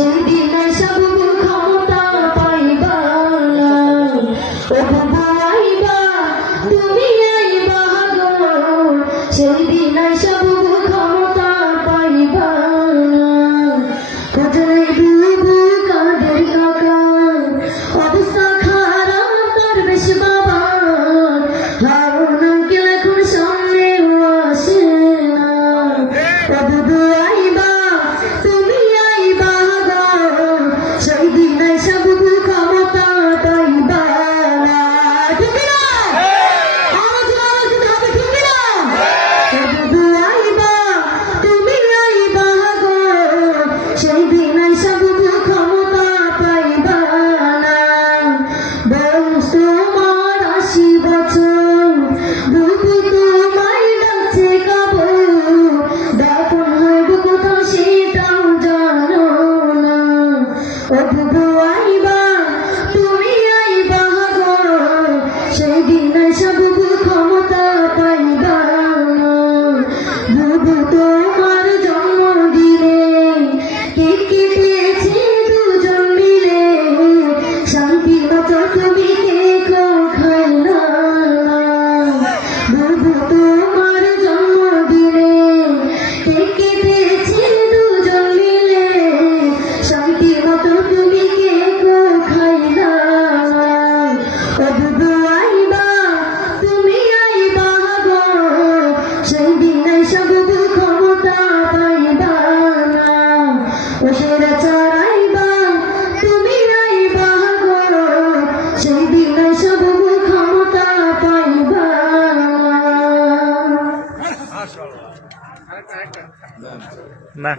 সেই দিন সব ক্ষমতা পাইবা না। ও বাবা আইবা তুমি আইবা গো, সেই দিন সব ক্ষমতা পাইবা না। কোথায় বুবু কাদের কাকা, অবস্থা খারাপ তার বেশ বাবা, হারুন আঙ্কেল এখন সামনেও আসে না। ও বুবু আইবা তুমি আইবা গো, সেই দিন সব ক্ষমতা পাইবা না। ঠিক না? আওয়াজ হবে ঠিক না? ও বুবু আইবা তুমি আইবা গো, সেই দিন সব ক্ষমতা পাইবা না। বয়স তোমার ৮০ বছর, বুবু তোমায় ডাকছে কাবু, দাফন হইব কোথাও সেটাও জানো না। ও বুবু আইবা তুমি আইবা গো, সেই দিন সব ক্ষমতা পাইবা না। বুবু তোমার জন্মদিনে কেক কেটেছে দুজন মিলে, শান্তি মতো তুমি কেকও খাইলা না। বুবু তোমার জন্মদিনে কেক কেটেছে দুজন মিলে, শান্তি মতো তুমি কেকও খাইলা না। ও বুবু আইবা তুমি আইবা গো, সেই দিন সব ক্ষমতা পাইবা না। ও সেরা চড়াইবা তুমি আইবা গো, সেই দিন সব ক্ষমতা পাইবা না।